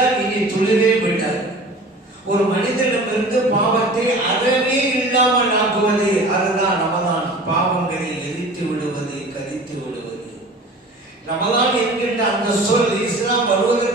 என்றால் இங்கே தொழுதே விட்டார் ஒரு மனிதனிடமிருந்து பாவத்தை அறவே இல்லாமல் ஆக்குவது அதுதான் ரமதான். பாவங்களை எரித்து விடுவது கழித்து விடுவது. ரமதான் என்கின்ற அந்த சொல் இஸ்லாம் வருவது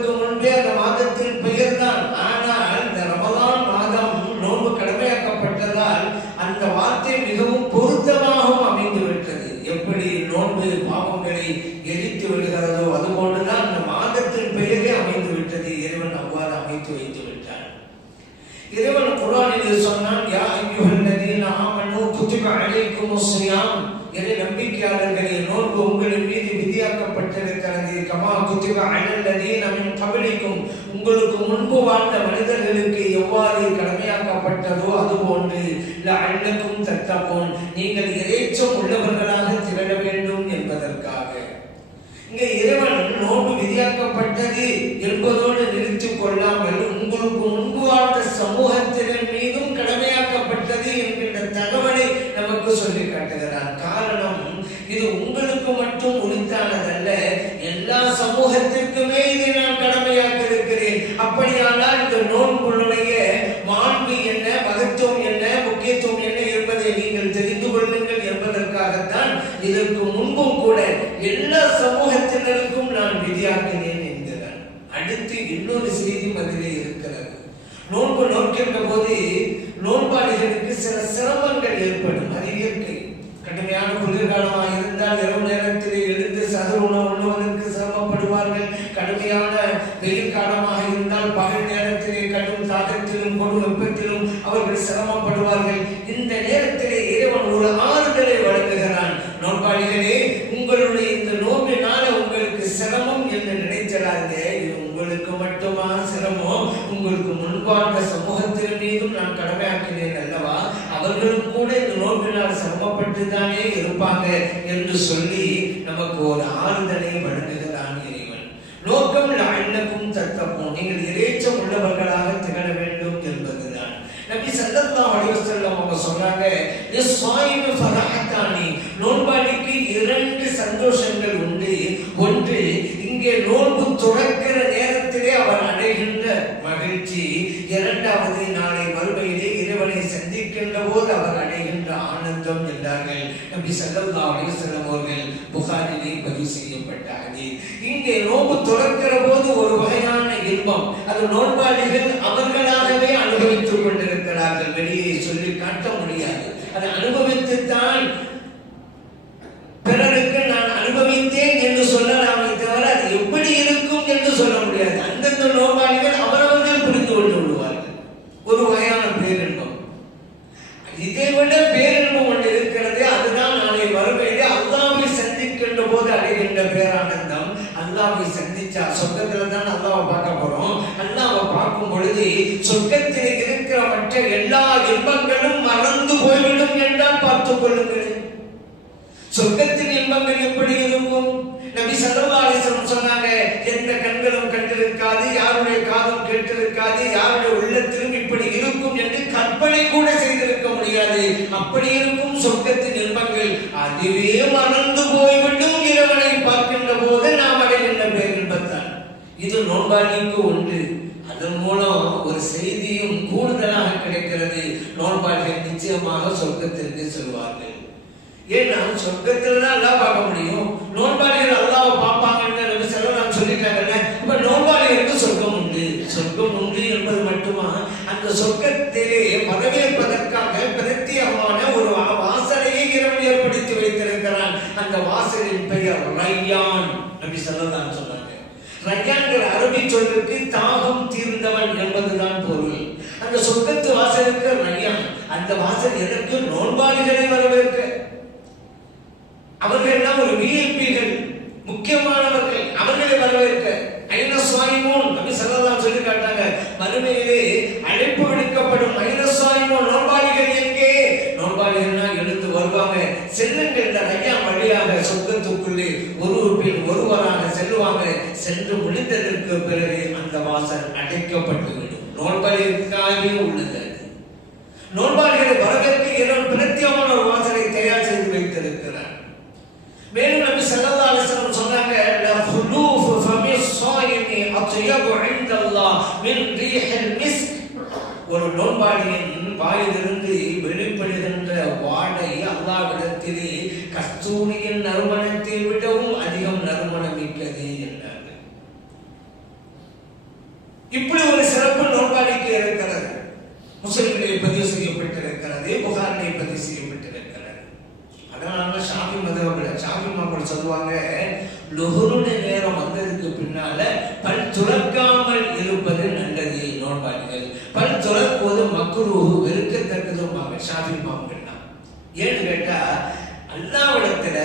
பட்டதோ அது போன்று லஅல்லக்கும் தத்தகூன் நீங்கள் இறை காரணமாக இருந்தால் பகல் நேரத்திலே கடும் தாகத்திலும் கொடு வெப்பத்திலும் அவர்கள் சிரமப்படுவார்கள். இந்த நேரத்திலே இறைவன் ஒரு ஆறுதலை வழங்குகிறான். நோக்காளிகளே உங்களுடைய இந்த நோம்பினால உங்களுக்கு சிரமம் என்று நினைச்சிடாதே இது உங்களுக்கு மட்டுமா சிரமம்? உங்களுக்கு முன்பார்ந்த சமூகத்தின் மீதும் நான் கடமையாக்கினேன் அல்லவா? அவர்களும் கூட இந்த நோம்பினால் சிரமப்பட்டு தானே இருப்பாங்க என்று சொல்லி சொல்றாங்க சொன்னார்கள் நபி சல்லல்லாஹு அலைஹி வஸல்லம் அவர்கள் இங்கே நோன்பு தொடர்கிற போது ஒரு வகையான இன்பம் அது நோன்பாளிகள் அவர்களாகவே அனுபவித்துக் கொண்டிருக்கிறார்கள். சொல்லி காட்ட முடியாது. அதை அனுபவித்துத்தான் நோன்பாளிக்கு உண்டு. அதன் மூலம் ஒரு செய்தியும் கூடுதலாக கிடைக்கிறது. நோன்பாளிகள் நிச்சயமாக சொர்க்கத்திற்கு செல்வார்கள். ஏன்னா சொர்க்கத்துல தான் அல்லாஹ் பார்க்க முடியும் நோன்பாளிகள் அல்லாஹ் பார்ப்பாங்கன்னு நபி ஸல்லல்லாஹு சொல்லிட்டாங்கல்ல அப்ப நோன்பாளிகளுக்கு சொர்க்கம் உண்டு சொர்க்கம் உண்டு என்பது மட்டுமா அந்த சொர்க்கத்திலே வரவேற்பதற்காக பிரத்யேகமான ஒரு வா- வாசலையே இறைவன் ஏற்படுத்தி வைத்திருக்கிறான் அந்த வாசலின் பெயர் ரையான் நபி ஸல்லல்லாஹு சொன்னாங்க ரையான்கிற அரபி சொல்லுக்கு தாகம் தீர்ந்தவன் என்பதுதான் பொருள் அந்த சொர்க்கத்து வாசலுக்கு ரையான் அந்த எதற்கு நோன்பாளிகளை வரவேற்க. அவர்கள் எல்லாம் ஒரு விஐபிகள் முக்கியமானவர்கள் அவர்களை வரவேற்க. ஐநா சுவாமிமோன் அப்படி ஸல்லல்லாஹு சொல்லி காட்டாங்க மறுமையிலே அழைப்பு விடுக்கப்படும். ஐநா சுவாமிமோன் நோன்பாளிகள் எங்கே? நோன்பாளிகள்னா எடுத்து வருவாங்க. செல்லுங்கள் இந்த ஐயா வழியாக சொர்க்கத்துக்குள்ளே ஒரு பின் ஒருவராக செல்லுவாங்க. சென்று முடிந்ததற்கு பிறகு அந்த வாசல் அடைக்கப்பட்டு விடும் நோன்பாளிகளுக்காகவே உள்ளது அது. நோன்பாளிகளை வரவேற்க இறைவன் பிரத்யேகமான ஒரு வாசலை தயார் செய்து வைத்திருக்கிறார் மேலும் நபி ஸல்லல்லாஹு அலைஹி வஸல்லம் சொன்னாங்க லா ஃபுலூஃப் ஃபமி ஸாயிமி அத்யபு இன்தல்லாஹ் மின் ரீஹில் மிஸ்க் ஒரு நோன்பாளியின் வாயிலிருந்து வெளிப்படுகின்ற வாடை அல்லாஹ்விடத்திலே கஸ்தூரியின் நறுமணத்தை விடவும் அதிகம் நறுமணம் மிக்கது என்றார்கள் இப்படி ஒரு சிறப்பு நோன்பாளிக்கு இருக்கிறது முஸ்லிம்களை பதிவு செய்யப்பட்டிருக்கிறது புகாரிலே பதிவு செய்யப்பட்டிருக்கிறது. அதனால ஷாஃபி மதவர்கள் ஷாஃபி மக்கள் சொல்லுவாங்க லுகருடைய நேரம் வந்ததுக்கு பின்னால பல் துறக்காமல் இருப்பது நல்லது நோன்பாளிகள். பல் துறக்குவது மக்குருஹு வெறுக்கத்தக்கதும்பாங்க ஷாஃபி மாமர்கள் தான். ஏன்னு கேட்டா அல்லாவிடத்துல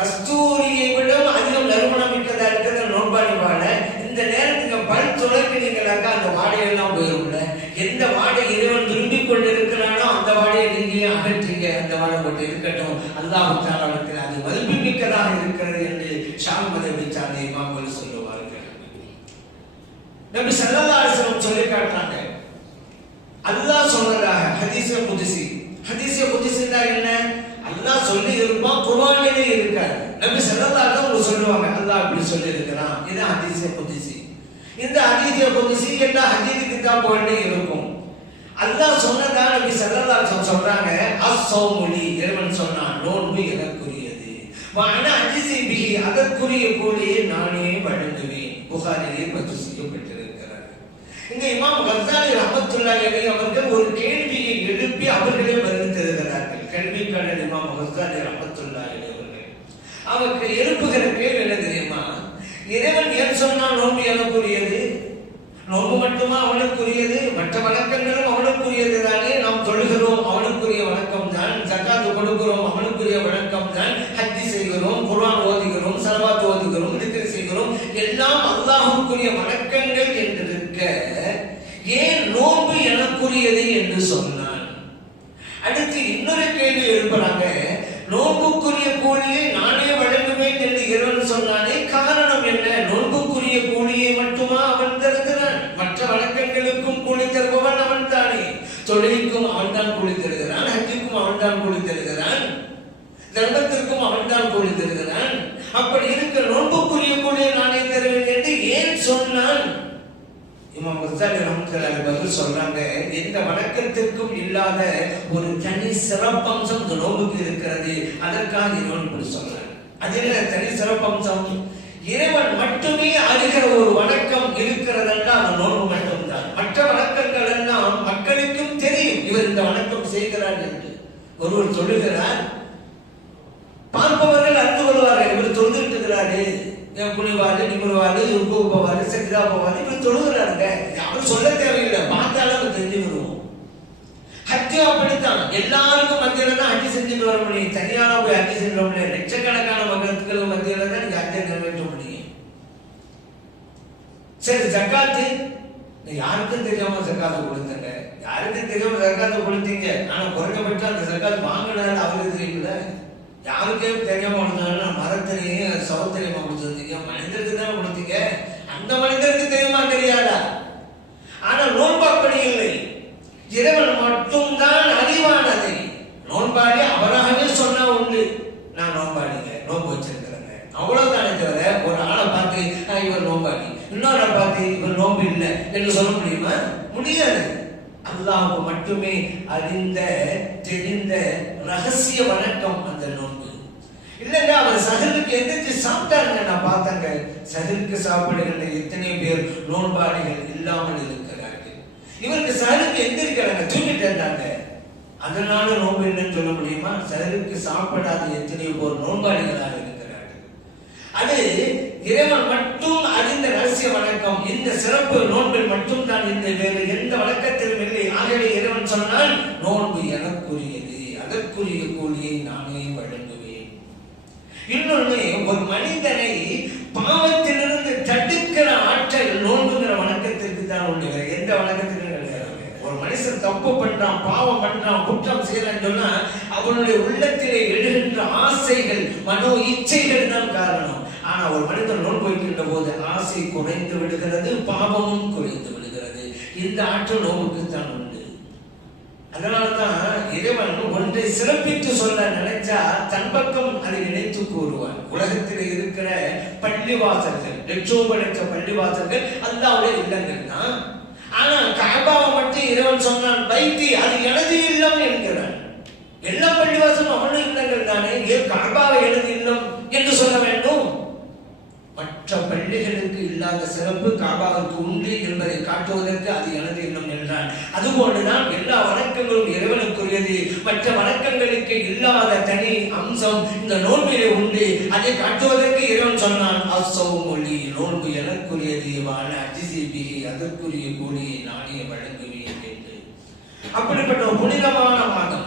கஸ்தூரியை விட அதிகம் நறுமணம் மிக்கதா இருக்கிற நோன்பாளி வாழ இந்த நேரத்துக்கு பல் துறக்கினீங்களாக்கா அந்த வாடையெல்லாம் போயிரும்ல. எந்த வாடை இறைவன் விரும்பிக் கொண்டிருக்கிறானோ அந்த வாடையை நீங்களே அகற்றீங்க. அந்த வாடை கொண்டு இருக்கட்டும். அல்லாஹ் தாலாவிடத்தில் அது வல்பிமிக்கதாக இருக்கிறது என்று ஷாம் மதபி சார்ந்த இமாம்கள் சொல்லுவார்கள். நபி ஸல்லல்லாஹு சொல்லி காட்டுறாங்க. அல்லாஹ் சொல்றதாக ஹதீச புதுசி ஹதீச குதிசினா என்ன? அல்லாஹ் சொல்லி இருப்பான் குர்ஆனிலே இருக்காரு நபி ஸல்லல்லாஹு சொல்லுவாங்க அல்லாஹ் இப்படி சொல்லி இருக்கிறான் இது ஹதீச புதுசி இந்த ஹதீஸ குதிசி எல்லா தான் போயிட்டே இருக்கும். அல்லாஹ் சொன்னதா நபி சல்லல்லாஹு அலைஹி சொல்றாங்க அஸ்ஸௌமுலி இறைவன் சொன்னான் நோன்பு எனக்குரியது வான அஜிசி பிஹி அதற்குரிய கூலியை நானே வழங்குவேன். புகாரிலே பதிவு செய்யப்பட்டிருக்கிறார் இங்க இமாம் கசாலி ரஹமத்துல்லாஹி அலைஹி அவர்கள் ஒரு கேள்வியை எழுப்பி அவர்களே பதில் தருகிறார்கள். கல்வி இமாம் கசாலி ரஹமத்துல்லாஹி அலைஹி அவர்கள். அவருக்கு எழுப்புகிற கேள்வி என்ன தெரியுமா? இறைவன் சொன்னால் நோன்பு எனக்குரியது. நோன்பு மட்டுமா அவனுக்குரியது? மற்ற வணக்கங்களும் அவனுக்குரியது தானே நாம் தொழுகிறோம். அவனுக்குரிய வணக்கம் தான் ஜக்காத்து கொடுக்கிறோம். அவனுக்குரிய வணக்கம் தான் ஹஜ்ஜி செய்கிறோம். குரான் ஓதுகிறோம். சலவாத் ஓதுகிறோம். திக்ர் செய்கிறோம். எல்லாம் அல்லாஹுக்குரிய வணக்கங்கள் என்றிருக்க ஏன் நோன்பு எனக்குரியது என்று சொன்னான் அடுத்து இன்னொரு கேள்வி எழுப்புறாங்க நோன்புக்குரிய கூலியை நானே வழங்குவேன் என்று இறைவன் சொன்னானே காரணம் என்ன? நோன்புக்குரிய கூலியை மட்டுமா அவன் தருகிறான்? மற்ற வழக்கங்களுக்கும் கூலி தருபவன் அவன் தானே. தொழிலுக்கும் அவன் தான் கூலி தருகிறான் ஹஜ்ஜுக்கும் அவன் தான் கூலி தருகிறான் தர்மத்திற்கும் அவன் தான் கூலி தருகிறான். அப்படி இருக்க நோன்புக்குரிய கூலியை நானே தருவேன் என்று ஏன் சொன்னான்? இமாம் கசாலி ரஹ்மத்துல்லாஹி பதில் சொல்றாங்க எந்த வணக்கத்திற்கும் இல்லாத ஒரு தனி சிறப்பம்சம் இந்த நோன்புக்கு இருக்கிறது. அதற்காக இறைவன் இப்படி சொல்றாங்க அது தனி சிறப்பம்சம்? இறைவன் மட்டுமே அறிகிற ஒரு வணக்கம் இருக்கிறதென்றா அந்த நோன்பு மட்டும்தான். மற்ற வணக்கங்கள் எல்லாம் மக்களுக்கும் தெரியும். இவர் இந்த வணக்கம் செய்கிறார் என்று. ஒருவர் சொல்லுகிறார் பார்ப்பவர்கள் அறிந்து கொள்வார்கள். இவர் தொழுதுட்டு இருக்கிறாரு. என் குனிவாரு நிமிடுவாரு ருக்கு போவாரு சஜிதா போவாரு இவர் தொழுகிறாருங்க அவர் சொல்ல தேவையில்லை. பார்த்தாலும் தெரிஞ்சு தெரிஞ்சுக்கணும் அப்படித்தான். எல்லாருக்கும் மத்தியில தான் ஹஜ்ஜு செஞ்சுட்டு வர முடியும் தனியால போய் ஹஜ்ஜு செஞ்சு வர முடியும் லட்சக்கணக்கான மக்களுக்கு மத்தியில தான் நீங்க ஹஜ்ஜை நிறைவேற்ற முடியும்? சரி ஜக்காத்து யாருக்கும் தெரியாம சக்காத்து கொடுத்தங்க. யாருக்கும் தெரியாம சக்காத்து கொடுத்தீங்க. ஆனா குறைஞ்சபட்சம் அந்த சக்காத்து வாங்கினாலும் அவருக்கு தெரியல யாருக்கே தெரியாம கொடுத்தாலும் மரத்திலையும் சவத்திலையுமா கொடுத்துருந்தீங்க? மனிதருக்கு தானே கொடுத்தீங்க. அந்த மனிதருக்கு தெரியுமா தெரியாதா? ஆனா நோன்பு இறைவன் மட்டும்தான் அறிவானதை. நோன்பாடி அவராகவே சொன்னா உண்டு. நான் நோன்பாடிங்க நோன்பு வச்சிருக்கிறேங்க. அவ்வளவுதானே தவிர ஒரு ஆளை பார்த்து இவர் நோன்பாடி இன்னொரு பார்த்து இவர் நோன்பு இல்லை. என்று சொல்ல முடியுமா? முடியாது. அல்லாஹ் மட்டுமே அறிந்த தெரிந்த ரகசிய வணக்கம் அந்த நோன்பு. இல்லைங்க அவர் சகலுக்கு எந்திரிச்சு சாப்பிட்டாருங்க. நான் பார்த்தேங்க சகலுக்கு சாப்பிடுகின்ற எத்தனை பேர் நோன்பாடிகள் இல்லாமல் இருக்கு இவருக்கு சகலுக்கு எந்திரிக்கிறாங்க சொல்லிட்டு இருந்தாங்க. அதனால நோன்பு என்னன்னு சொல்ல முடியுமா? சகலுக்கு சாப்பிடாத எத்தனை போர் நோன்பாளிகளாக இருக்கிறார்கள். அது இறைவன் மட்டும் அறிந்த ரகசிய வணக்கம். இந்த சிறப்பு நோன்பில் மட்டும் தான் இந்த வேறு எந்த வழக்கத்திலும் இல்லை. ஆகவே இறைவன் சொன்னால் நோன்பு எனக்குரியது. அதற்குரிய கூலியை நானே வழங்குவேன். இன்னொன்று ஒரு மனிதனை பாவத்திலிருந்து தடுக்கிற ஆற்றல் நோன்புங்கிற வணக்கத்திற்கு தான் உண்டு. எந்த வணக்கத்திலும் மனுஷன் தப்பு பண்றான் பாவம் பண்றான் குற்றம் செய்யறான்னு சொன்னா அவனுடைய உள்ளத்திலே எழுகின்ற ஆசைகள் மனோ இச்சைகள் தான் காரணம். ஆனா ஒரு மனிதன் நோன்பு போய்கின்ற போது ஆசை குறைந்து விடுகிறது பாவமும் குறைந்து விடுகிறது. இந்த ஆற்றல் நோவுக்கு தான் உண்டு. அதனால்தான் இறைவன் ஒன்றை சிறப்பித்து சொல்ல நினைச்சா தன் பக்கம் அதை நினைத்து கூறுவான். உலகத்தில் இருக்கிற பள்ளிவாசல்கள் லட்சோப லட்ச பள்ளிவாசல்கள் அல்லாவுடைய இல்லங்கள் தான் ஆனா காபாவை மட்டும் இறைவன் சொன்னான் வைத்தி அது எனது இல்லம் என்கிறான். எல்லா பள்ளிவாசலும் அவனும் இல்லங்கள் தானே? ஏன் காபாவை எனது இல்லம் என்று சொல்ல வேண்டும்? மற்ற பள்ளிகளுக்கு இல்லாத சிறப்பு காபாவுக்கு உண்டு என்பதை காட்டுவதற்கு அது எனது எண்ணம் என்றான். அதுபோன்றுதான் எல்லா வணக்கங்களும் இறைவனுக்குரியது. மற்ற வணக்கங்களுக்கு இல்லாத தனி அம்சம் இந்த நோன்பிலே உண்டு. அதை காட்டுவதற்கு இறைவன் சொன்னான் அசௌ மொழி நோன்பு எனக்குரியது வாழ அதற்குரிய கூலியை நாடிய வழங்குவேன் என்று. அப்படிப்பட்ட புனிதமான மாதம்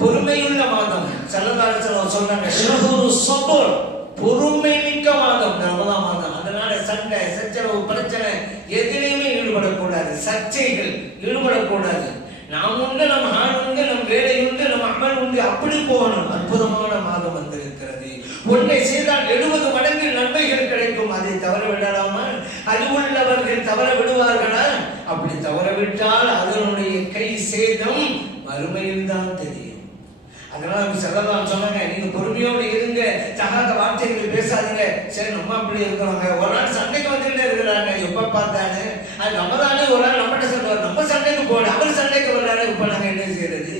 பொறுமையுள்ள மாதம் செல்லதார சொன்னாங்க பொறுமை மிக்க மாதம் ரமலான் மாதம் அதனால சண்டை சச்சரவு பிரச்சனை எதிலையுமே ஈடுபடக்கூடாது சர்ச்சைகள் ஈடுபடக்கூடாது. நாம் உண்டு நம் ஆண் உண்டு நம் வேலை உண்டு நம் அமல் உண்டு அப்படி போகணும். அற்புதமான மாதம் வந்திருக்கிறது. ஒன்றை செய்தால் எழுபது தவற விடுவார்களா அப்படி தவற விட்டால் அதனுடைய கை சேதம் மறுமையில் தான் தெரியும். அதனால செல்லலாம் சொன்னாங்க நீங்க பொறுமையோடு இருங்க. தகாத வார்த்தைகள் பேசாதீங்க. சரி நம்ம அப்படி இருக்கிறாங்க. ஒரு நாள் சண்டைக்கு வந்துட்டே இருக்கிறாங்க. எப்ப பார்த்தாரு? அது நம்ம தானே ஒரு நாள் நம்மகிட்ட சொல்லுவார் நம்ம சண்டைக்கு போட அவர் சண்டைக்கு வர்றாரு. இப்ப நாங்க என்ன செய்யறது?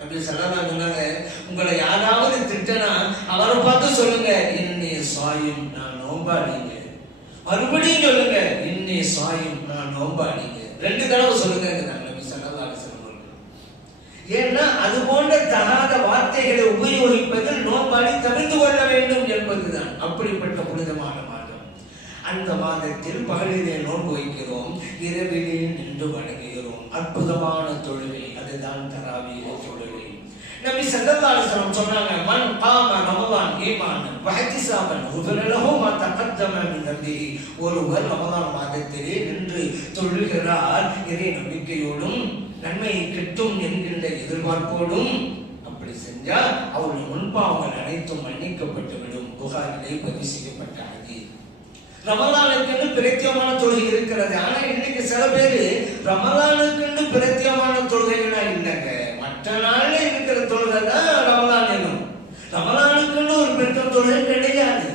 அப்படி செல்லலாம் சொன்னாங்க உங்களை யாராவது திட்டனா அவரை பார்த்து சொல்லுங்க. இன்னி சாயும் நான் நோம்பாடிங்க மறுபடியும் சொல்லுங்க. இன்னி சாயும் நான் நோம்பாடிங்க ரெண்டு தடவை சொல்லுங்க ஏன்னா அது போன்ற தகாத வார்த்தைகளை உபயோகிப்பதில் நோம்பாடி தவிர்த்து கொள்ள வேண்டும் என்பதுதான் அப்படிப்பட்ட புனிதமான மாதம் அந்த மாதத்தில் பகலிலே நோன்பு வைக்கிறோம் இரவிலே நின்று வணங்குகிறோம். அற்புதமான தொழுகை அதுதான் தராவீக நபி ஸல்லல்லாஹு அலைஹி வஸல்லம் சொன்னாங்க மன் காம ரமலான் ஈமான் வஹ்திசாபன் குஃபிர லஹு மா தகத்தம மின் தம்பிஹி. ஒருவர் ரமலான் மாதத்திலே நின்று தொழுகிறார் இறை நம்பிக்கையோடும் நன்மை கிட்டும் என்கின்ற எதிர்பார்ப்போடும் அப்படி செஞ்சால் அவருடைய முன்பாவங்கள் அனைத்தும் மன்னிக்கப்பட்டுவிடும் புகாரிலே பதிவு செய்யப்பட்ட ஹதீஸ். ரமலானுக்குன்னு பிரத்தியமான தொழுகை இருக்கிறது. ஆனா இன்னைக்கு சில பேரு ரமலானுக்குன்னு பிரத்தியமான தொழுகை இருக்கிற ரமலான் என்னும். ரமலானுக்குன்னு ஒரு பெருத்த தொழுகை கிடையாது.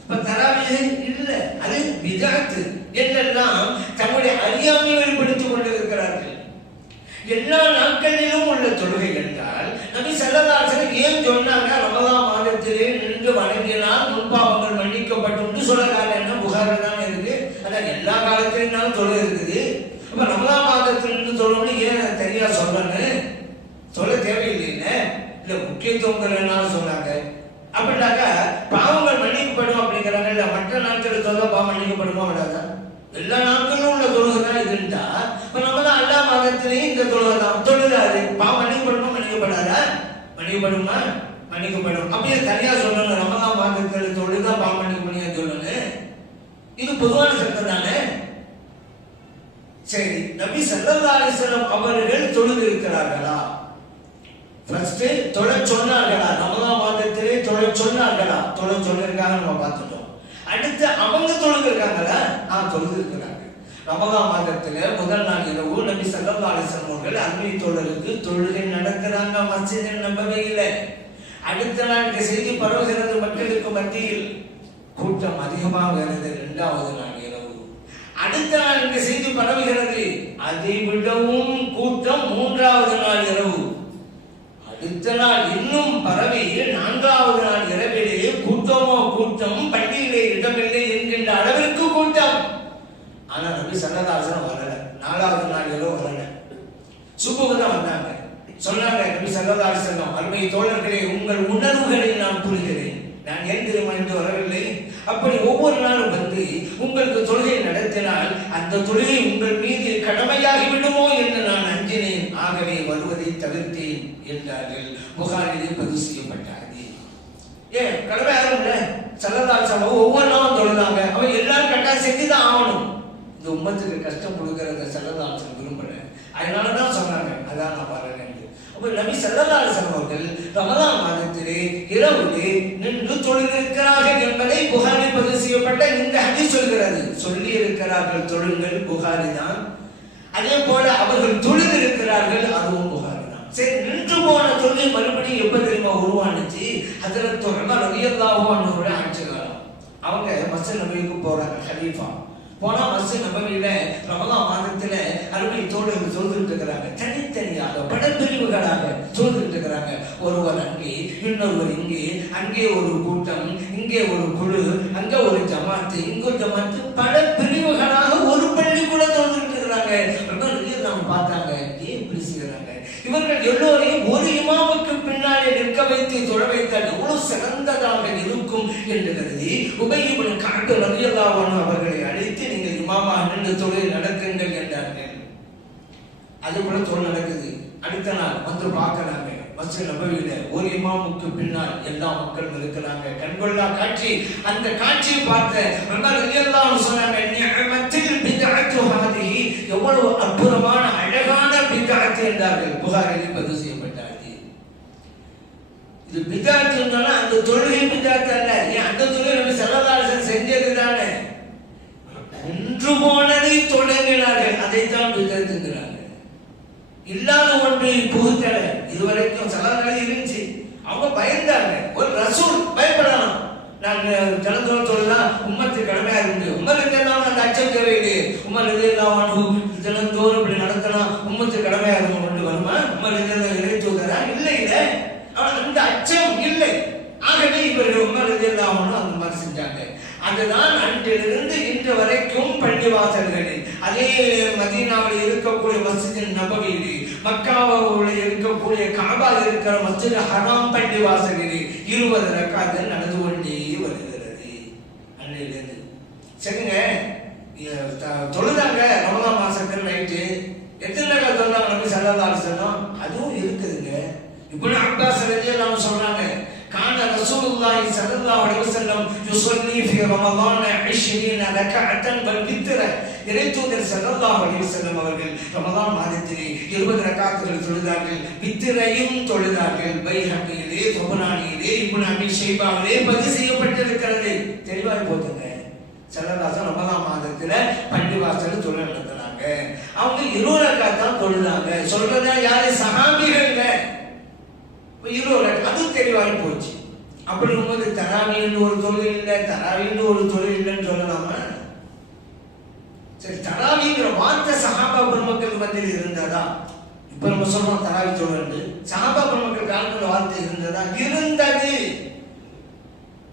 இப்ப தராவிக இல்ல அது விதாத்து என்றெல்லாம் தங்களுடைய அறியாமையை வெளிப்படுத்திக் கொண்டிருக்கிறார்கள். எல்லா நாட்களிலும் உள்ள தொழுகை என்றால் நபி சல்லல்லாஹு ஏன் சொன்னாங்க ரமலான் மாதத்திலே நின்று வணங்கினால் முன்பாவங்கள் மன்னிக்கப்பட்டு சொல்ல காலம் என்ன புகாரில் தான் இருக்கு அதான் எல்லா காலத்திலும் தொழுகை இருக்குது அப்ப ரமலான் மாதத்தில் நின்று தொழுகணும் ஏன் தனியா சொல்லணும் சொல்ல தேவையில்லைன்னு இல்ல முக்கியத்துவங்கிறனால சொன்னாங்க. அப்படின்னாக்கா பாவங்கள் மன்னிக்கப்படும் அப்படிங்கிறாங்க இல்ல மற்ற நாட்கள் சொல்ல பாவம் மன்னிக்கப்படுமா விடாதா எல்லா நாட்களும் உள்ள தொழுகை தான் இதுண்டா இப்போ நம்ம தான் எல்லா மதத்திலையும் இந்த தொழுகை தான். தொழுதாரு பாவம் மன்னிக்கப்படுமா மன்னிக்கப்படாதா? மன்னிக்கப்படுமா? மன்னிக்கப்படும். அப்படியே தனியாக சொல்லணும். ரமதான் மாதத்தில் தொழுதா பாவம் மன்னிக்க முடியாது சொல்லணும். இது பொதுவான சட்டம் தானே? சரி நபி ஸல்லல்லாஹு அலைஹி அவர்கள் தொழுது இருக்கிறார்களா? ஃபர்ஸ்ட் தொலை சொன்னார்களா ரமலான் மாதத்திலே தொலை சொன்னார்களா தொலை சொல்லிருக்காங்க நம்ம பார்த்துட்டோம் அடுத்து அவங்க தொழுது இருக்காங்களா ஆ தொழுது இருக்கிறாங்க ரமலான் மாதத்துல முதல் நாள் இரவு நபி ஸல்லல்லாஹு அலைஹி வஸல்லம் அவர்கள் அருமை தோழருக்கு தொழுகை நடக்கிறாங்க மஸ்ஜித் நபவியில அடுத்த நாள் செய்தி பரவுகிறது மக்களுக்கு மத்தியில் கூட்டம் அதிகமாக வருது இரண்டாவது நாள் இரவு அடுத்த நாள் செய்தி பரவுகிறது அதை விடவும் கூட்டம் மூன்றாவது நாள் இரவு இத்தனால் நாள் இன்னும் பரவி நான்காவது நாள் இரவிலேயே கூட்டமோ கூட்டம் பள்ளியிலே இடமில்லை என்கின்ற அளவிற்கு கூட்டம். ஆனா நபி சன்னதாசனம் வரல. நாலாவது நாள் இரவு வரல. சுபுக்கு தான் வந்தாங்க. சொன்னாங்க நபி சன்னதாசனம் அருமை தோழர்களே உங்கள் உணர்வுகளை நான் புரிகிறேன். நான் ஏன் தெரியுமா என்று வரவில்லை? அப்படி ஒவ்வொரு நாளும் வந்து உங்களுக்கு தொழுகை நடத்தினால் அந்த தொழுகை உங்கள் மீது கடமையாகி விடுமோ என்று நான் அஞ்சினேன். ஆகவே வருவதை தவிர்த்தேன் என்றார்கள். புகாரிலே பதிவு செய்யப்பட்ட ஏன்? கடமை யாரும் சல்லதாசம் ஒவ்வொரு நாளும் தொழுதாங்க. அவன் எல்லாரும் கரெக்டாக செஞ்சு தான் ஆகணும். இந்த உம்மத்துக்கு கஷ்டம் கொடுக்கறத சல்லதாசன் விரும்பல. அதனால தான் சொன்னாங்க. அதான் நான் பாருங்க. அப்ப நபி ஸல்லல்லாஹு அலைஹி அவர்கள் ரமலான் மாதத்திலே இரவிலே நின்று தொழுதிருக்கிறார்கள் என்பதை புகாரி பதிவு செய்யப்பட்ட இந்த ஹதீஸ் சொல்கிறது. சொல்லி இருக்கிறார்கள் தொழுங்கள் புகாரி தான். அதே போல அவர்கள் தொழுதிருக்கிறார்கள் அதுவும் புகாரி தான். சரி நின்று போன தொழுகை மறுபடியும் எப்ப தெரியுமா உருவானுச்சு? அதில் உமர் ரலியல்லாஹு அன்ஹுவோட ஆட்சி காலம். அவங்க மஸ்ஜித் நபிக்கு போறாங்க ஹலீஃபா. போனா நம்ம நபவியில ரமலான் மாதத்துல அருமை தோழர்கள் சொல்லிட்டு இருக்கிறாங்க தனித்தனியாக படப்பிரிவுகளாக சொல்லிட்டு இருக்கிறாங்க ஒருவர் அங்கே இன்னொருவர் இங்கே அங்கே ஒரு கூட்டம் இங்கே ஒரு குழு அங்க ஒரு ஜமாத்து இங்க ஒரு ஜமாத்து படப்பிரிவுகளாக பிரிவுகளாக ஒரு பள்ளி கூட சொல்லிட்டு இருக்கிறாங்க நாம் பார்த்தாங்க ஏன் இப்படி செய்யறாங்க இவர்கள் எவ்வளவு ஒரு இமாமுக்கு பின்னாலே நிற்க வைத்து தொழ வைத்தால் எவ்வளவு சிறந்ததாக இருக்கும் என்று கருதி உபயோகம் காட்டு ரவியல்லாவான அவர்களை அழைத்து நீங்கள் இமாமா நின்று தொழில் நடக்குங்கள் என்றார்கள். அது கூட தொழில் நடக்குது. அடுத்த நாள் வந்து பார்க்கிறாங்க. மஸ்ஜித் நபவியில ஒரு இமாமுக்கு பின்னால் எல்லா மக்களும் இருக்கிறாங்க. கண்கொள்ளா காட்சி. அந்த காட்சியை பார்த்த ரொம்ப ரலியல்லாஹு சொன்னாங்க எவ்வளவு அற்புதமான அழகான பித்அத் என்றார்கள். புகார் அளிப்பது செய்யப்பட்டார்கள் இது பித்அத் சொன்னா அந்த தொழுகை பித்அத் அல்ல ஏன் அந்த தொழுகை நம்ம செல்லதாசன் செஞ்சது தானே? ஒன்று போனதை தொடங்கினார்கள் அதைத்தான் பித்அத்துங்கிறாங்க இல்லாத ஒன்றை புகுத்தல. இதுவரைக்கும் சலாங்கள் இருந்துச்சு. அவங்க பயந்தாங்க. ஒரு ரசூல் பயப்படலாம். நான் ஜனத்தோட சொல்லலாம் உம்மத்து கடமையா இருந்து. உம்மருக்கு எல்லாம் அந்த அச்சம் தேவையில்லை. உம்மர் இது எல்லாம் தினந்தோறும் இப்படி நடத்தலாம். உம்மத்து கடமையா இருக்கும் கொண்டு வருமா? உம்மர் இது இறை தூதரா? இல்லை இல்லை. ஆனால் அந்த அச்சம் இல்லை. ஆகவே இவர்கள் உமர் இது அந்த மாதிரி செஞ்சாங்க. அதுதான் அன்றிலிருந்து இன்று வரைக்கும் பள்ளிவாசல்களில் அதே மதீனாவில் இருக்கக்கூடிய மஸ்ஜித் நபவீடு மக்காவில் இருக்கக்கூடிய காபா இருக்கிற மசித ஹராம் பள்ளிவாசலில் இருபது ரக்காத்து நடந்து கொண்டே வருகிறது. அன்றிலிருந்து. சரிங்க? த- தொழுதாங்க. ரமலான் மாசத்துல நைட்டு. எத்தனை நாள் தொழுதாங்க? நபி ஸல்லல்லாஹு அலைஹி அதுவும் இருக்குதுங்க. இப்படி அக்கா அப்பாஸ் நம்ம சொல்றாங்க كان رسول الله صلى الله عليه وسلم يصلي في رمضان 20 ركعة بالوتر இறைத்தூதர் ஸல்லல்லாஹு அலைஹி வஸல்லம் அவர்கள் ரமலான் மாதத்திலே 20 ரக்காத்துகள் தொழுதார்கள் வித்திரையும் தொழுதார்கள் பைஹக்கியிலே தொபரானியிலே இப்னு அபி ஷைபாவிலே பதிவு செய்யப்பட்டிருக்கிறது தெளிவாக போதுங்க செல்லதாசன் ரமலான் மாதத்துல பள்ளிவாசல் தொழில் நடத்துனாங்க அவங்க இருபது ரக்காத் தான் தொழுதாங்க சொல்றதா யாரு சஹாபிகள்ங்க இருபது அதுவும் தெளிவாகி போச்சு. அப்படி இருக்கும்போது தராவின்னு ஒரு தொழில் இல்லை தராவின்னு ஒரு தொழில் இல்லைன்னு சொல்லலாமா? சரி தராவிங்கிற வார்த்தை சஹாபா பெருமக்கள் மத்தியில் இருந்ததா? இப்ப நம்ம சொல்றோம் தராவி தொடர்ந்து சஹாபா பெருமக்கள் காலத்துல வார்த்தை இருந்ததா? இருந்தது.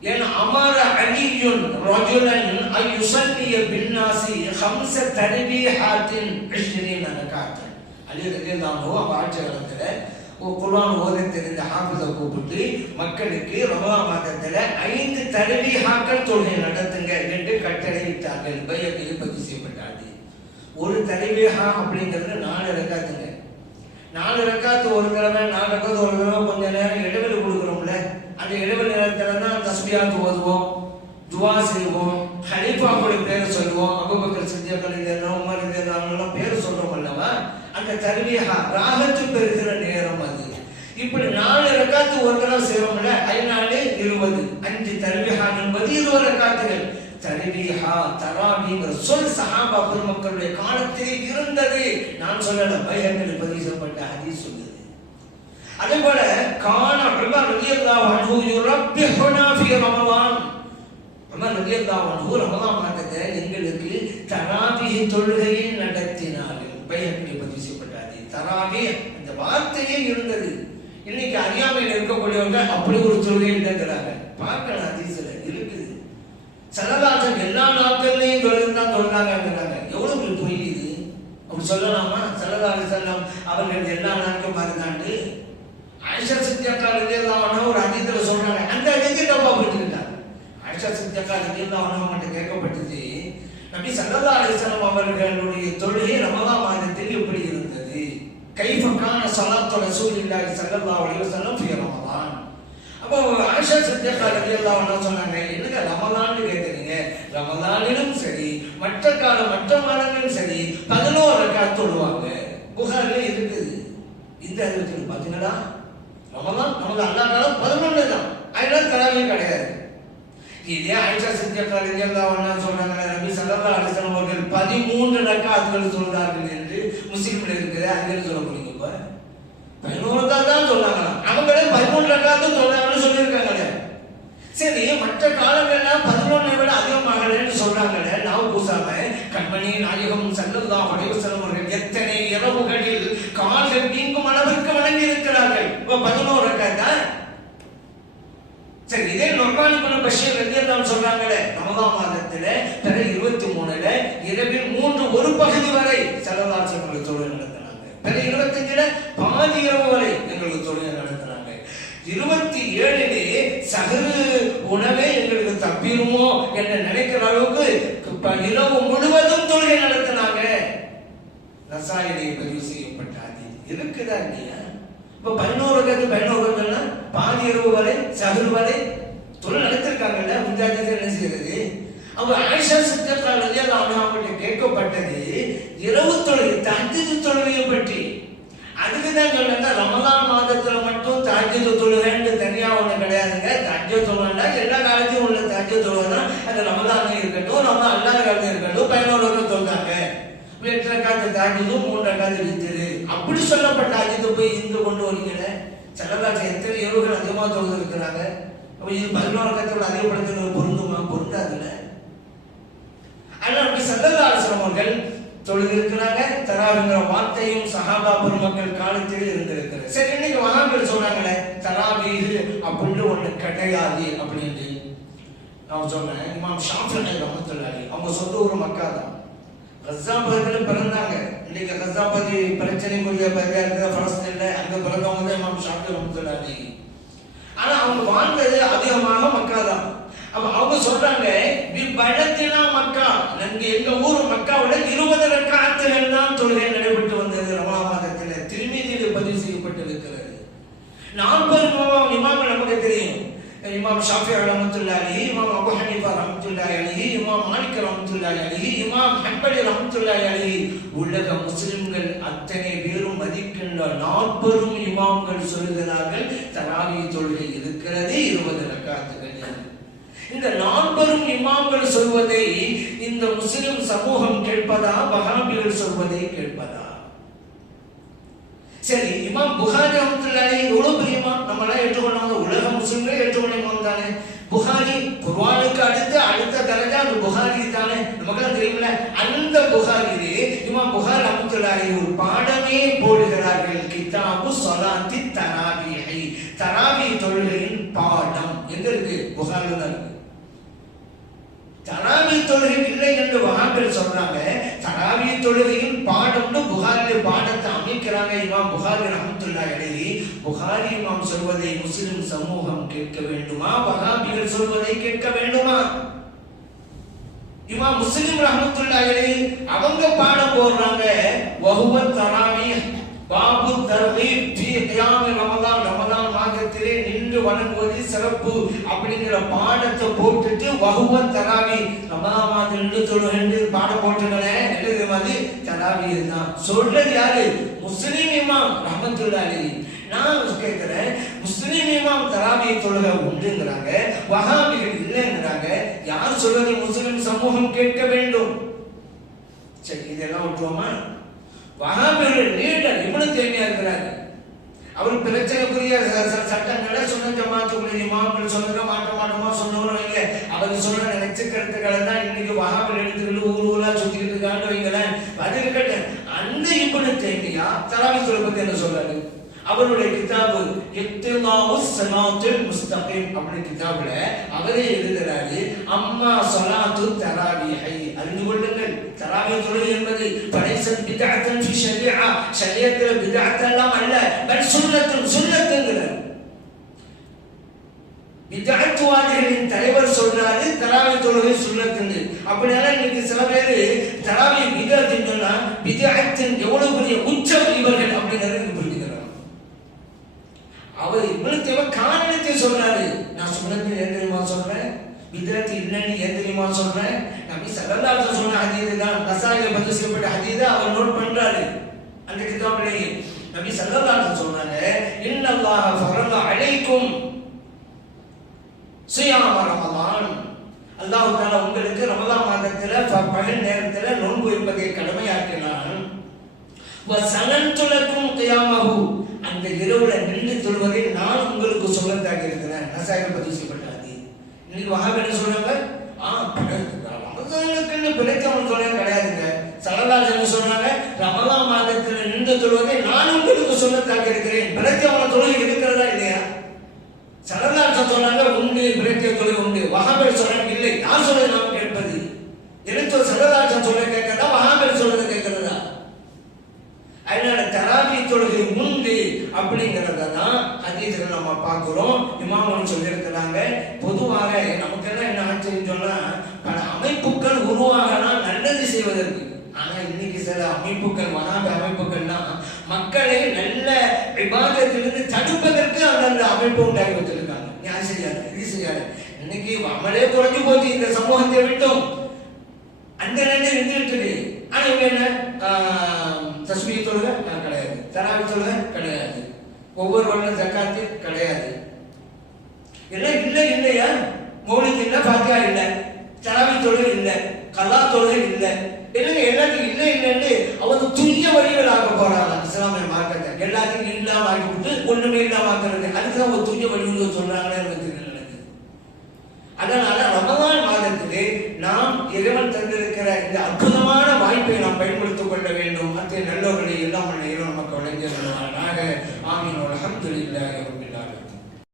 என் அமர அலியுன் ரஜுலன் ஐ யுசல்லிய பின்னாசி ஹம்ச தரிபீஹாத்தின் 20 ரகாத்தன் அலி ரலியல்லாஹு அவர் ஆட்சி காலத்துல குரான் குர்ஆன் ஓத தெரிந்த ஹாஃபிஸை கூப்பிட்டு மக்களுக்கு ரமலான் மாதத்தில் ஐந்து தரிபீஹாக்கள் தொழுகை நடத்துங்க என்று கட்டளையிட்டார்கள். பையத்தில் பதிவு செய்யப்பட்டாது ஒரு தரிபீஹா அப்படிங்கிறது நாலு ரக்காத்துங்க. நாலு ரக்காத்து ஒரு தடவை நாலு ரக்காத்து ஒரு தடவை கொஞ்ச நேரம் இடைவெளி கொடுக்குறோம்ல அந்த இடைவெளி நேரத்தில் தான் தஸ்மியாத்து ஓதுவோம் துவா செய்வோம் ஹலீஃபாவுடைய பேரை சொல்லுவோம். அபுபக்கர் சித்தியக்கள் இதெல்லாம் உமர் இதெல்லாம் பேர் அந்த தருவியா ராகத்து பெறுகிற நேரம் அது. இப்படி நாலு ரக்காத்து ஒரு தடவை செய்வோம்ல ஐநாலு இருபது. அஞ்சு தருவிஹா என்பது இருபது ரக்காத்துகள். தருவிஹா தராவிங்கிற சொல் சஹாபா பெருமக்களுடைய காலத்திலே இருந்தது. நான் சொல்லல பையங்கள் பதிவு செய்யப்பட்ட ஹதீஸ் சொல்லுது. அதே போல காண உமர் ரலியல்லாஹு அன்ஹு யுரப்பிஹுனா ஃபீ ரமலான். உமர் ரலியல்லாஹு அன்ஹு ரமலான் மாதத்தை எங்களுக்கு தராவிஹ் தொழுகையை நடத்தினார்கள். பையங்கள் பதிவு செய்யப்பட்டாது அந்த வார்த்தையே இருந்தது. இன்னைக்கு அறியாமையில் இருக்கக்கூடியவங்க அப்படி ஒரு தொழுகை இல்லைங்கிறாங்க பார்க்கலாம் அதிசல இருக்குது சரதாசன் எல்லா நாட்கள்லையும் தொழில் தான் தொழிலாங்கிறாங்க எவ்வளவு பெரிய பொய் இது? அப்படி சொல்லலாமா? சரதாசன் செல்லம் அவர்கள் எல்லா நாட்களும் மறந்தாண்டு ஆயிஷா சித்தியக்கா ரலியல்லாஹு ஒரு அதீத்துல சொல்றாங்க. அந்த அதீத்தை டப்பா போட்டுக்கிட்டாங்க ஆயிஷா சித்தியக்கா ரலியல்லாஹு மட்டும் கேட்கப்பட்டது நபி ஸல்லல்லாஹு அலைஹி அவர்களுடைய தொழிலே ரமலான் மாதிரி கைஃப கான ஸலாத்து ரசூலில்லாஹி ஸல்லல்லாஹு அலைஹி வஸல்லம் ஃபீ ரமலான் அப்போ ஆயிஷா சித்தியக்கா ரலியல்லாஹு அன்ஹா சொன்னாங்க என்னங்க ரமலான்னு கேக்குறீங்க? ரமலானிலும் சரி மற்ற காலம் மற்ற மாதங்களும் சரி பதினோரு ரக்காத் தொழுவாங்க. புகாரில் இருக்குது. இந்த அறிவிச்சல் பார்த்தீங்களா ரமலான் நமக்கு அல்லா காலம் பதினொன்று தான். அதனால தராவே கிடையாது. இதே ஆயிஷா சித்தியக்கா ரலியல்லாஹு அன்ஹா சொன்னாங்க நபி ஸல்லல்லாஹு அலைஹி வஸல்லம் அவர்கள் 13 ரக்காத்துகள் சொல்றார்கள் முஸ்லிம்ல இருக்குது அங்கே சொல்ல முடியுங்க இப்ப? பதினோரு தான் தான் சொன்னாங்களாம். அவங்களே பதிமூணு ரக்காத்து சொன்னாங்கன்னு சொல்லியிருக்காங்களே. சரி மற்ற காலங்கள்லாம் பதினொன்றை விட அதிகமாகலன்னு சொல்றாங்களே நான் பூசாம கண்மணி நாயகம் சல்லல்லா அலைஹி வஸல்லம் அவர்கள் எத்தனை இரவுகளில் கால்கள் நீங்கும் அளவிற்கு வணங்கி இருக்கிறார்கள் இப்ப பதினோரு தான் சரி இதே நொர்மானி குல பஷீர் ரலியல்லாஹு சொல்றாங்களே ரமதா மாதத்துல தர இருபத்தி மூணு இரவில் மூன்று ஒரு பகுதி வரை செலவாச்சு எங்களுக்கு தொழில் நடத்தினாங்க பிற இருபத்தஞ்சுல பாதி இரவு வரை எங்களுக்கு தொழில் நடத்தினாங்க இருபத்தி ஏழிலே சகரு உணவே எங்களுக்கு தப்பிடுமோ என்று நினைக்கிற அளவுக்கு இரவு முழுவதும் தொழுகை நடத்தினாங்க. ரசாயனை பதிவு செய்யப்பட்ட அது இருக்குதா இல்லையா? இப்ப பதினோரு கத்து பதினோரு பாதி இரவு வரை சகரு வரை தொழில் நடத்திருக்காங்கல்ல? முந்தாஜத்தை என்ன செய்யறது? அவங்க ஆயிஷா சித்தக்காலதே அவங்கள்ட்ட கேட்கப்பட்டது இரவு தொழில் தஜ்ஜு தொழிலையும் பற்றி. அதுக்கு தான் சொல்லுங்க ரமலான் மாதத்துல மட்டும் தஜ்ஜு தொழுகைன்னு தனியா ஒண்ணு கிடையாதுங்க. தஜ்ஜு தொழுகைன்னா எல்லா காலத்தையும் உள்ள தஜ்ஜு தான் அது ரமலான் இருக்கட்டும் நம்ம அல்லாத காலத்துல இருக்கட்டும் பதினோரு வருடம் தொழுதாங்க எட்டு ரக்காத்து தாஜ்ஜுது மூணு ரக்காத்து வித்துரு அப்படி சொல்லப்பட்ட அஜித்து போய் இந்து கொண்டு வரீங்களே செல்லதாச்சு எத்தனை இரவுகள் அதிகமாக தொழுது இருக்கிறாங்க? அப்ப இது பதினோரு கத்தோட அதிகப்படுத்துறது பொருந்துமா? பொருந்தாதுல்ல. ஆனால் அப்படி சல்லல்லா தொழுதிருக்கிறாங்க தராவிங்கிற வார்த்தையும் சஹாபா பெருமக்கள் காலத்தில் இருந்திருக்கிறது. சரி இன்னைக்கு மகான்கள் சொன்னாங்களே தராவீது அப்படின்னு ஒண்ணு கிடையாது அப்படின்ட்டு நான் சொன்னேன் இமாம் ஷாஃபி ரஹமத்துல்லாஹி அவங்க சொந்த ஊர் மக்கா தான். கசாபதிகள் பிறந்தாங்க. இன்னைக்கு கசாபதி பிரச்சனைக்குரிய பகுதியா இருக்கிற பலஸ்தீன்ல? அங்க பிறந்தவங்க தான் இமாம் ஷாஃபி ரஹமத்துல்லாஹி ஆனா அவங்க வாழ்ந்தது அதிகமாக மக்கா தான். அப்ப அவங்க சொல்றாங்க பழத்தினா மக்கா நன்கு எங்க ஊர் மக்காவோட இருபது ரக்காத்துகள் தான் தொழுகை நடைபெற்று வந்தது. ரமலா திருமீதியில் பதிவு செய்யப்பட்டிருக்கிறது. நாற்பது இமாம் இமாம்கள் நமக்கு தெரியும். இமாம் ஷாஃபி ரஹமத்துல்லாஹி இமாம் அபு ஹனீஃபா ரஹமத்துல்லாஹி அலைஹி இமாம் மாலிக் ரஹமத்துல்லாஹி அலைஹி இமாம் ஹன்பலி ரஹமத்துல்லாஹி அலைஹி உலக முஸ்லிம்கள் அத்தனை பேரும் மதிக்கின்ற நாற்பதும் இமாம்கள் சொல்கிறார்கள் தராவி தொழுகை இருக்கிறது இருபது ரக்காத்துகள் இந்த நால்வரும் இமாம்கள் சொல்வதை இந்த முஸ்லிம் சமூகம் கேட்பதா? வஹாபிகள் சொல்வதை கேட்பதா? சரி இமாம் புகாரி ரஹ்மத்துல்லாஹி எவ்வளவு பெரிய இமாம்? நம்ம எல்லாம் ஏற்றுக்கொண்டாங்க உலக முஸ்லிம்களே ஏற்றுக்கொள்ள இமாம் தானே? புகாரி குர்வானுக்கு அடுத்து அடுத்த தரஜா அந்த புகாரி தானே? நமக்கெல்லாம் தெரியுமில்ல அந்த புகாரிலே இமாம் புகார் ரஹ்மத்துல்லாஹி ஒரு பாடமே போடுகிறார்கள். கிதாபு சொலாத்தி தராவிஹி. தராவி தொழுகையின் பாடம். எங்க இருக்கு? புகாரில் தான் இருக்கு. தராவி தொழுகை இல்லை என்று வகாக்கள் சொல்றாங்க தராவி தொழுகையின் பாடம்னு புகாரிலே பாடத்தை அமைக்கிறாங்க இமாம் புகாரி ரஹமத்துல்லா எழுதி புகாரி இமாம் சொல்வதை முஸ்லிம் சமூகம் கேட்க வேண்டுமா? வகாபிகள் சொல்வதை கேட்க வேண்டுமா? இமாம் முஸ்லிம் ரஹமத்துல்லா எழுதி அவங்க பாடம் போடுறாங்க. வஹுவ தராவி பாபு தர்ஹீப் ஜி கியாமி ரமலான் வணங்குவது சிறப்பு அப்படிங்கிற பாடத்தை போட்டுட்டு வகுவன் தராவி. ரமலான் மாதம் ரெண்டு பாடம் போட்டுங்களேன் எழுதுற மாதிரி தராவி தான் சொல்றது யாரு? முஸ்லிம் இமாம் ரஹமத்துல்லாஹி நான் கேட்கிறேன் முஸ்லிம் இமாம் தராவியை தொழுக உண்டுங்கிறாங்க வஹாபிகள் இல்லைங்கிறாங்க. யார் சொல்றது முஸ்லிம் சமூகம் கேட்க வேண்டும்? சரி இதெல்லாம் விட்டுருவோமா? வகாமிகள் லீடர் இவ்வளவு தேவையா இருக்கிறாங்க அவர் பிரச்சனைக்குரிய சட்டங்களை சொன்ன ஜமாத்துக்குரிய இமாம்கள் சொன்னதை மாட்ட மாட்டமா சொன்னவரும் வைங்க. அவர் சொன்ன நினைச்சு கருத்துக்களை தான் இன்னைக்கு வகாமல் எடுத்துக்கிட்டு ஊர் ஊரா சுத்திக்கிட்டு இருக்காண்டு வைங்களேன். அது இருக்கட்டும் அந்த இவனு தேவையா தராவி பத்தி என்ன சொல்றாரு? அவருடைய கிதாபு இக்திலாவு ஸலாத்துல் முஸ்தகீம் அப்படி கிதாபுல அவரே எழுதுறாரு அம்மா ஸலாத்து தராவிஹை. அறிந்து கொள்ளுங்க தராவி என்பது படைசன் பிதாத்தன் ஃபி ஷரீஆ ஷரியத்தில் பிதாத்தெல்லாம் எல்லாம் அல்ல பல் சுன்னத்துன் சுன்னத்துங்கிறார் விதாத்துவாதிகளின் தலைவர் சொல்றாரு தராவி தொழுகை சுண்ணத்துன்னு. அப்படினால இன்னைக்கு சில பேர் தராவி விதத்துன்னா சொன்னா எவ்வளவு பெரிய உச்சம் இவர்கள் அப்படிங்கிறது புரிஞ்சுக்கிறார் அவர் இவ்வளவு காரணத்தை சொல்றாரு நான் சுண்ணத்து ஏன் தெரியுமா சொல்றேன்? விதத்து இல்லைன்னு ஏன் தெரியுமா சொல்றேன்? நபி சல்லல்லாஹு சொன்ன ஹதீது தான் நசாயில பதிவு செய்யப்பட்ட ஹதீதை அவர் நோட் பண்றாரு. அந்த கிதாபிலேயே நபி சல்லல்லாஹு சொன்னாங்க இன்னல்லாஹ ஃபரல அலைக்கும் சியாம ரமலான். அல்லாஹ் தாலா உங்களுக்கு ரமலான் மாதத்துல பகல் நேரத்துல நோன்பு இருப்பதை கடமையாக்கினான். வசனத்துலக்கும் கியாமஹு. அந்த இரவுல நின்று தொழுவதை நான் உங்களுக்கு சொல்லத்தாக இருக்கிறேன். நசாயில பதிவு செய்யப்பட்ட ஹதீஸ் இன்னைக்கு வஹாபி என்ன சொல்றாங்க? ஆ பட- பிழைத்தவன் தொழில் கிடையாதுங்க. சரதாசன் சொன்னாங்க ரமலா மாதத்தில் நின்று தொழுவதை நான் உங்களுக்கு சொல்லத்தாக இருக்கிறேன் பிழைத்தவன தொழில் இருக்கிறதா இல்லையா? சரதாசன் சொன்னாங்க உண்டு பிரேக்கிய தொழில் உண்டு. வகாபர் சொல்றாங்க இல்லை. யார் சொல்றது நாம் கேட்பது? எனக்கு சரதாசன் சொல்ல கேட்கறதா? வகாபர் சொல்றது கேட்கறதா? அதனால தராபி தொழுகை உண்டு அப்படிங்கிறத தான் ஹதீஸ்ல நம்ம பார்க்குறோம். இமாமன் சொல்லியிருக்கிறாங்க. பொதுவாக நமக்கெல்லாம் என்ன ஆச்சரியம் சொன்னா பல அமைப்புகள் உருவாகலாம் நல்லது செய்வதற்கு. ஆனா இன்னைக்கு சில அமைப்புகள் வராத அமைப்புகள்னா மக்களை நல்ல விவாதத்திலிருந்து தடுப்பதற்கு அந்தந்த அமைப்பு உண்டாகி வச்சிருக்காங்க. யார் செய்யாது இது செய்யாது இன்னைக்கு அமலே குறைஞ்சு போச்சு இந்த சமூகத்தை விட்டோம். அந்த நிலை இருந்துட்டு இருக்கு ஆனா இவங்க என்ன? சஸ்மி தொழுகை? கிடையாது. தராவி தொழுகை? கிடையாது. ஒவ்வொரு வருடம் ஜக்காத்து? கிடையாது. எல்லாம் இல்லை இல்லையா? மௌலிக்கு இல்லை பாத்தியா இல்லை. தராவி தொழில் இல்லை கல்லா தொழில் இல்லை. என்னங்க எல்லாத்தையும் இல்லை இல்லைன்னு அவங்க துல்லிய வழிகள் ஆக்க போறாங்க. இஸ்லாமிய மார்க்கத்தை. எல்லாத்தையும் இல்லாம ஆக்கி விட்டு ஒண்ணுமே இல்லாம ஆக்குறது அதுதான் ஒரு துல்லிய வழிகள் சொல்றாங்களே எனக்கு தெரியல எனக்கு. அதனால ரமதான் மாதத்திலே நாம் இறைவன் தந்திருக்கிற இந்த அற்புதமான வாய்ப்பை நாம் பயன்படுத்திக் கொள்ள வேண்டும்